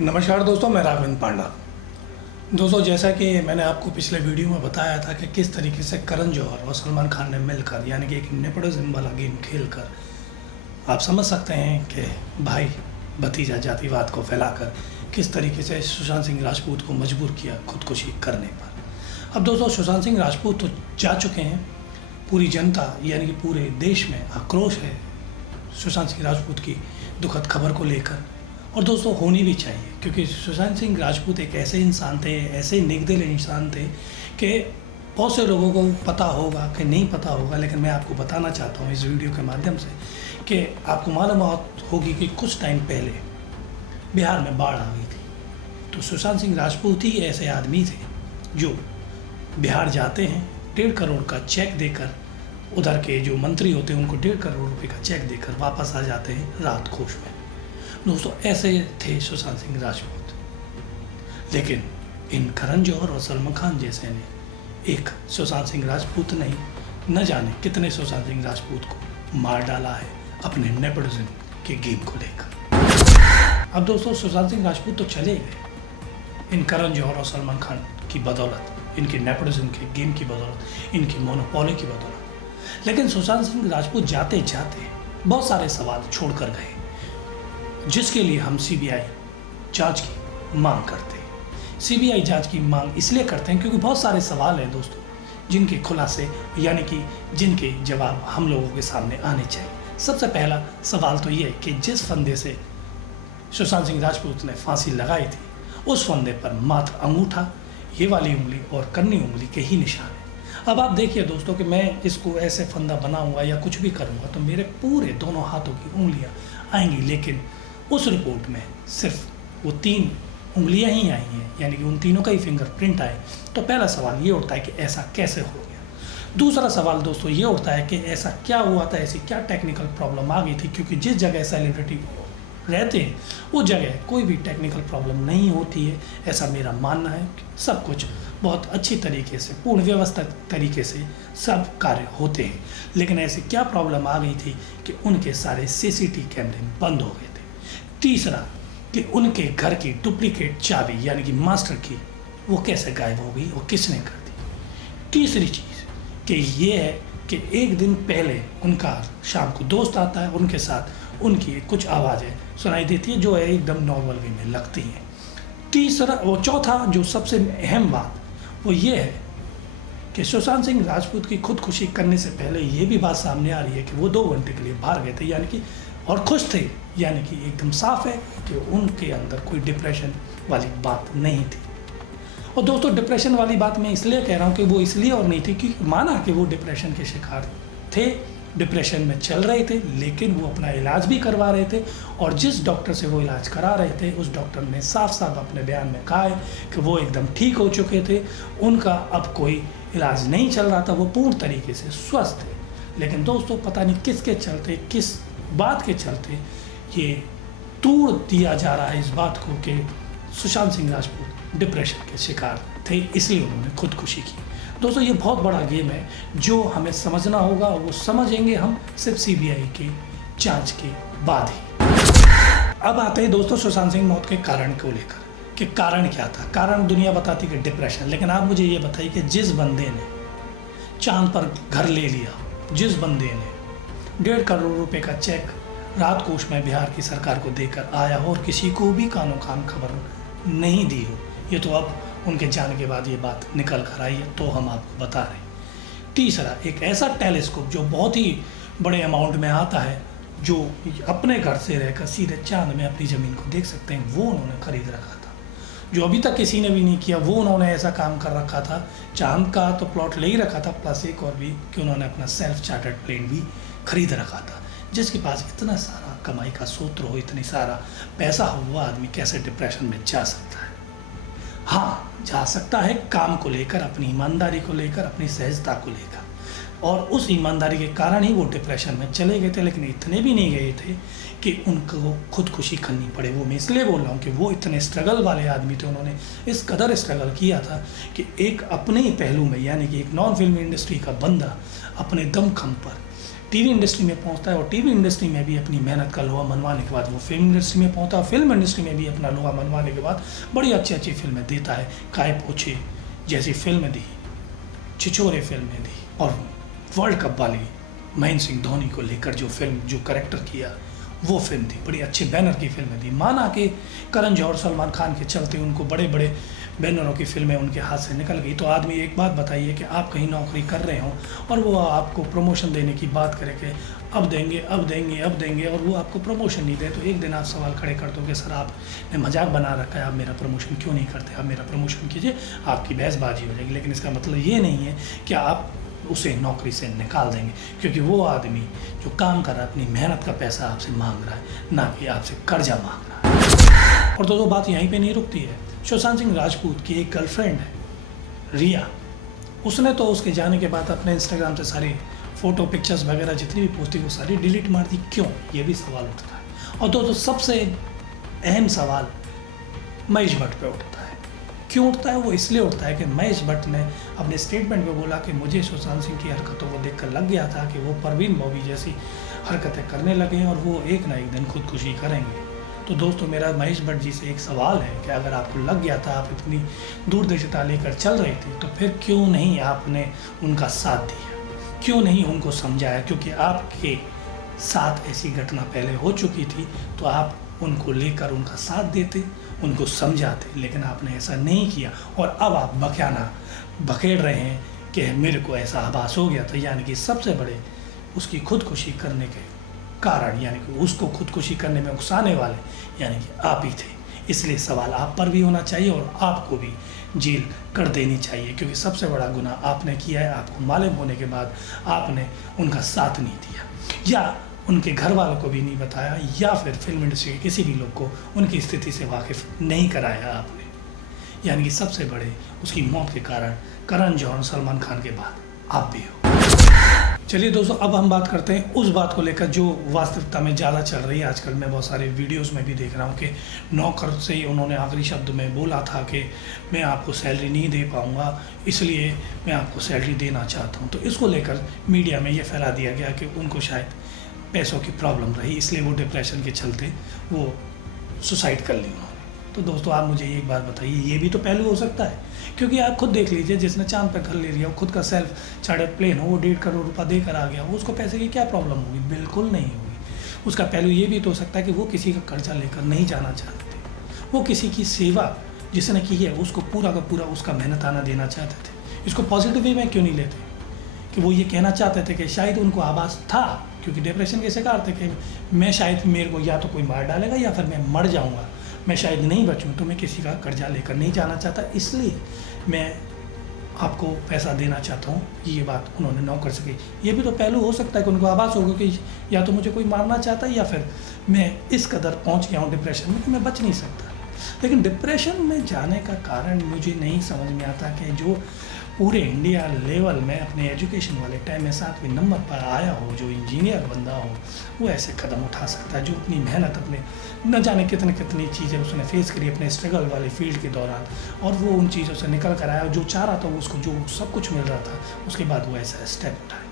नमस्कार दोस्तों, मैं राघवेंद्र पांडा। दोस्तों, जैसा कि मैंने आपको पिछले वीडियो में बताया था कि किस तरीके से करण जौहर और सलमान खान ने मिलकर यानी कि एक नेपोटिज्म वाला गेम खेलकर आप समझ सकते हैं कि भाई भतीजा जातिवाद को फैलाकर किस तरीके से सुशांत सिंह राजपूत को मजबूर किया खुदकुशी करने पर। अब दोस्तों, सुशांत सिंह राजपूत तो जा चुके हैं। पूरी जनता यानी कि पूरे देश में आक्रोश है सुशांत सिंह राजपूत की दुखद खबर को लेकर, और दोस्तों होनी भी चाहिए, क्योंकि सुशांत सिंह राजपूत एक ऐसे इंसान थे, ऐसे निगदिल इंसान थे कि बहुत से लोगों को पता होगा कि नहीं पता होगा, लेकिन मैं आपको बताना चाहता हूँ इस वीडियो के माध्यम से कि आपको मालूम होगी कि कुछ टाइम पहले बिहार में बाढ़ आ गई थी। तो सुशांत सिंह राजपूत ही ऐसे आदमी थे जो बिहार जाते हैं, 1.5 करोड़ का चेक देकर, उधर के जो मंत्री होते हैं उनको 1.5 करोड़ रुपये का चेक देकर वापस आ जाते हैं राहत कोष में। दोस्तों, ऐसे थे सुशांत सिंह राजपूत। लेकिन इन करण जौहर और सलमान खान जैसे ने एक सुशांत सिंह राजपूत नहीं, न जाने कितने सुशांत सिंह राजपूत को मार डाला है अपने नेपोटिज्म के गेम को लेकर। अब दोस्तों, सुशांत सिंह राजपूत तो चले गए इन करण जौहर और सलमान खान की बदौलत, इनके नेपोटिज्म के गेम की बदौलत, इनकी मोनोपोली की बदौलत। लेकिन सुशांत सिंह राजपूत जाते जाते बहुत सारे सवाल छोड़कर गए, जिसके लिए हम सीबीआई जांच की मांग करते हैं। सीबीआई जांच की मांग इसलिए करते हैं क्योंकि बहुत सारे सवाल हैं दोस्तों, जिनके खुलासे यानी कि जिनके जवाब हम लोगों के सामने आने चाहिए। सबसे पहला सवाल तो ये कि जिस फंदे से सुशांत सिंह राजपूत ने फांसी लगाई थी, उस फंदे पर मात्र अंगूठा, ये वाली उंगली और कन्नी उंगली के ही निशान है। अब आप देखिए दोस्तों कि मैं इसको ऐसे फंदा बनाऊंगा या कुछ भी करूंगा तो मेरे पूरे दोनों हाथों की उंगलियां आएंगी, लेकिन उस रिपोर्ट में सिर्फ वो 3 उंगलियां ही आई हैं, यानी कि उन तीनों का ही फिंगरप्रिंट आए। तो पहला सवाल ये उठता है कि ऐसा कैसे हो गया। दूसरा सवाल दोस्तों ये उठता है कि ऐसा क्या हुआ था, ऐसी क्या टेक्निकल प्रॉब्लम आ गई थी, क्योंकि जिस जगह सेलिब्रिटी रहते हैं वो जगह कोई भी टेक्निकल प्रॉब्लम नहीं होती है, ऐसा मेरा मानना है। सब कुछ बहुत अच्छी तरीके से, पूर्ण व्यवस्थित तरीके से सब कार्य होते हैं। लेकिन ऐसी क्या प्रॉब्लम आ गई थी कि उनके सारे सीसीटीवी कैमरे बंद हो गए थे। तीसरा कि उनके घर की डुप्लीकेट चाबी यानी कि मास्टर की वो कैसे गायब हो गई और किसने कर दी। तीसरी चीज़ कि ये है कि एक दिन पहले उनका शाम को दोस्त आता है, उनके साथ उनकी कुछ आवाज़ें सुनाई देती है जो है एकदम नॉर्मल वे में लगती हैं। तीसरा और चौथा जो सबसे अहम बात वो ये है कि सुशांत सिंह राजपूत की खुदकुशी करने से पहले ये भी बात सामने आ रही है कि वो 2 घंटे के लिए बाहर गए थे, यानी कि और खुश थे, यानी कि एकदम साफ है कि उनके अंदर कोई डिप्रेशन वाली बात नहीं थी। और दोस्तों, डिप्रेशन वाली बात मैं इसलिए कह रहा हूँ कि वो इसलिए और नहीं थी कि माना कि वो डिप्रेशन के शिकार थे, डिप्रेशन में चल रहे थे, लेकिन वो अपना इलाज भी करवा रहे थे, और जिस डॉक्टर से वो इलाज करा रहे थे उस डॉक्टर ने साफ साफ अपने बयान में कहा है कि वो एकदम ठीक हो चुके थे, उनका अब कोई इलाज नहीं चल रहा था, वो पूर्ण तरीके से स्वस्थ थे। लेकिन दोस्तों, पता नहीं किसके चलते, किस बात के चलते ये तोड़ दिया जा रहा है इस बात को कि सुशांत सिंह राजपूत डिप्रेशन के शिकार थे, इसलिए उन्होंने खुदकुशी की। दोस्तों, ये बहुत बड़ा गेम है जो हमें समझना होगा, और वो समझेंगे हम सिर्फ सीबीआई के जांच के बाद ही। अब आते हैं दोस्तों सुशांत सिंह मौत के कारण को लेकर कि कारण क्या था। कारण दुनिया बताती कि डिप्रेशन, लेकिन आप मुझे ये बताइए कि जिस बंदे ने चांद पर घर ले लिया, जिस बंदे ने 1.5 करोड़ रुपए का चेक राहत कोष में बिहार की सरकार को देकर आया हो और किसी को भी कानो कान खबर नहीं दी हो, ये तो अब उनके जाने के बाद ये बात निकल कर आई है, तो हम आपको बता रहे हैं। तीसरा, एक ऐसा टेलीस्कोप जो बहुत ही बड़े अमाउंट में आता है, जो अपने घर से रहकर सीधे चांद में अपनी ज़मीन को देख सकते हैं, वो उन्होंने खरीद रखा था, जो अभी तक किसी ने भी नहीं किया। वो उन्होंने ऐसा काम कर रखा था, चांद का तो प्लॉट ले ही रखा था, प्लस एक और भी कि उन्होंने अपना सेल्फ चार्टर्ड प्लेन भी खरीद रखा था। जिसके पास इतना सारा कमाई का सूत्र हो, इतनी सारा पैसा हो, वो आदमी कैसे डिप्रेशन में जा सकता है। हाँ, जा सकता है काम को लेकर, अपनी ईमानदारी को लेकर, अपनी सहजता को लेकर, और उस ईमानदारी के कारण ही वो डिप्रेशन में चले गए थे। लेकिन इतने भी नहीं गए थे कि उनको खुदकुशी करनी पड़े। वो मैं इसलिए बोल रहा हूँ कि वो इतने स्ट्रगल वाले आदमी थे, उन्होंने इस कदर स्ट्रगल किया था कि एक अपने ही पहलू में, यानी कि एक नॉन फिल्म इंडस्ट्री का बंदा अपने दमखम पर टीवी इंडस्ट्री में पहुंचता है और टीवी इंडस्ट्री में भी अपनी मेहनत का लोहा मनवाने के बाद वो फिल्म इंडस्ट्री में पहुंचता है। फिल्म इंडस्ट्री में भी अपना लोहा मनवाने के बाद बड़ी अच्छी अच्छी फिल्में देता है। काय पोछे जैसी फिल्में दी, छिछोरे फिल्में दी, और वर्ल्ड कप वाली महेंद्र सिंह धोनी को लेकर जो फिल्म, जो करेक्टर किया, वो फिल्म थी। बड़ी अच्छे बैनर की फिल्में थी। माना कि करण जौहर, सलमान खान के चलते उनको बड़े बड़े बैनरों की फिल्में उनके हाथ से निकल गई। तो आदमी एक बात बताइए कि आप कहीं नौकरी कर रहे हो और वो आपको प्रमोशन देने की बात करे कि अब देंगे, अब देंगे, अब देंगे, और वो आपको प्रमोशन नहीं दे, तो एक दिन आप सवाल खड़े कर दो कि सर आपने मजाक बना रखा है, आप मेरा प्रमोशन क्यों नहीं करते, आप मेरा प्रमोशन कीजिए, आपकी बहसबाजी हो जाएगी। लेकिन इसका मतलब ये नहीं है कि आप उसे नौकरी से निकाल देंगे, क्योंकि वो आदमी जो काम कर रहा है अपनी मेहनत का पैसा आपसे मांग रहा है, ना कि आपसे कर्जा मांग रहा है। और दोस्तों बात यहीं पे नहीं रुकती है। सुशांत सिंह राजपूत की एक गर्लफ्रेंड है, रिया। उसने तो उसके जाने के बाद अपने इंस्टाग्राम से सारी फ़ोटो, पिक्चर्स वगैरह जितनी भी पोस्ट थी वो सारी डिलीट मार दी। क्यों, ये भी सवाल उठता है। और दोस्तों सबसे अहम सवाल महेश भट्ट पे उठता है। क्यों उठता है? वो इसलिए उठता है कि महेश भट्ट ने अपने स्टेटमेंट में बोला कि मुझे सुशांत सिंह की हरकतों को देखकर लग गया था कि वो परवीन बॉबी जैसी हरकतें करने लगे और वो एक ना एक दिन खुदकुशी करेंगे। तो दोस्तों मेरा महेश भट्ट जी से एक सवाल है कि अगर आपको लग गया था, आप इतनी दूरदर्शिता लेकर चल रहे थे, तो फिर क्यों नहीं आपने उनका साथ दिया, क्यों नहीं उनको समझाया? क्योंकि आपके साथ ऐसी घटना पहले हो चुकी थी, तो आप उनको लेकर उनका साथ देते, उनको समझाते, लेकिन आपने ऐसा नहीं किया। और अब आप बख्याना बखेड़ रहे हैं कि मेरे को ऐसा आभास हो गया था, यानी कि सबसे बड़े उसकी खुदकुशी करने के कारण, यानी कि उसको खुदकुशी करने में उकसाने वाले यानी कि आप ही थे। इसलिए सवाल आप पर भी होना चाहिए और आपको भी जेल कर देनी चाहिए, क्योंकि सबसे बड़ा गुनाह आपने किया है। आपको मालूम होने के बाद आपने उनका साथ नहीं दिया, या उनके घर वालों को भी नहीं बताया, या फिर फिल्म इंडस्ट्री के किसी भी लोग को उनकी स्थिति से वाकिफ़ नहीं कराया आपने। यानी कि सबसे बड़े उसकी मौत के कारण करण जौहर, सलमान खान के बाद आप भी हो। चलिए दोस्तों, अब हम बात करते हैं उस बात को लेकर जो वास्तविकता में ज़्यादा चल रही है आजकल। मैं बहुत सारे वीडियोस में भी देख रहा हूँ कि नौकर से ही उन्होंने आखिरी शब्द में बोला था कि मैं आपको सैलरी नहीं दे पाऊँगा, इसलिए मैं आपको सैलरी देना चाहता हूँ। तो इसको लेकर मीडिया में ये फैला दिया गया कि उनको शायद पैसों की प्रॉब्लम रही, इसलिए वो डिप्रेशन के चलते वो सुसाइड कर ली उन्होंने। तो दोस्तों आप मुझे एक बात बताइए, ये भी तो पहलू हो सकता है, क्योंकि आप खुद देख लीजिए, जिसने चांद पर घर ले लिया, वो खुद का सेल्फ चार्टर्ड प्लेन हो, वो 1.5 करोड़ रुपया देकर आ गया, वो उसको पैसे की क्या प्रॉब्लम होगी? बिल्कुल नहीं होगी। उसका पहलू ये भी तो हो सकता है कि वो किसी का कर्जा लेकर नहीं जाना चाहते थे, वो किसी की सेवा जिसने की है उसको पूरा का पूरा उसका मेहनताना देना चाहते थे। इसको पॉजिटिव वे में क्यों नहीं लेते कि वो ये कहना चाहते थे कि शायद उनको आभास था, क्योंकि डिप्रेशन के शिकार थे, कि मैं शायद मेरे को या तो कोई मार डालेगा या फिर मैं मर जाऊँगा, मैं शायद नहीं बचूँ, तो मैं किसी का कर्जा लेकर नहीं जाना चाहता, इसलिए मैं आपको पैसा देना चाहता हूँ। ये बात उन्होंने नौकर से कही। ये भी तो पहलू हो सकता है कि उनको आभास होगा कि या तो मुझे कोई मारना चाहता है, या फिर मैं इस कदर पहुँच गया हूँ डिप्रेशन में कि मैं बच नहीं सकता। लेकिन डिप्रेशन में जाने का कारण मुझे नहीं समझ में आता कि जो पूरे इंडिया लेवल में अपने एजुकेशन वाले टाइम में 7वें नंबर पर आया हो, जो इंजीनियर बंदा हो, वो ऐसे कदम उठा सकता है, जो अपनी मेहनत, अपने न जाने कितनी कितनी चीज़ें उसने फेस करी अपने स्ट्रगल वाले फील्ड के दौरान, और वो उन चीज़ों से निकल कर आया, जो चाह रहा था उसको जो सब कुछ मिल रहा था, उसके बाद वो ऐसा स्टेप उठाए।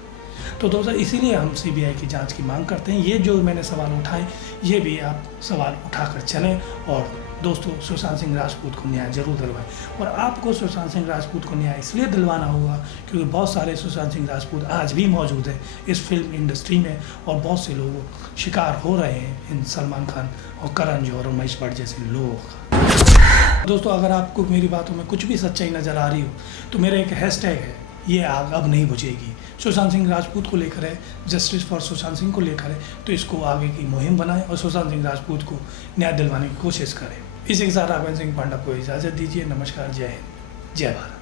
तो दोस्तों इसीलिए हम सीबीआई की जांच की मांग करते हैं। ये जो मैंने सवाल उठाए, ये भी आप सवाल उठाकर चलें, और दोस्तों सुशांत सिंह राजपूत को न्याय जरूर दिलवाएं। और आपको सुशांत सिंह राजपूत को न्याय इसलिए दिलवाना होगा क्योंकि बहुत सारे सुशांत सिंह राजपूत आज भी मौजूद हैं इस फिल्म इंडस्ट्री में, और बहुत से लोग शिकार हो रहे हैं इन सलमान खान और करण जौहर और महेश भट्ट जैसे लोग। दोस्तों अगर आपको मेरी बातों में कुछ भी सच्चाई नज़र आ रही हो, तो मेरा एक हैशटैग है, ये आग अब नहीं बुझेगी। सुशांत सिंह राजपूत को लेकर है, जस्टिस फॉर सुशांत सिंह को लेकर है, तो इसको आगे की मुहिम बनाएं और सुशांत सिंह राजपूत को न्याय दिलवाने की कोशिश करें। इसी के साथ राघवेंद्र सिंह पांडा को इजाज़त दीजिए। नमस्कार, जय हिंद, जय भारत।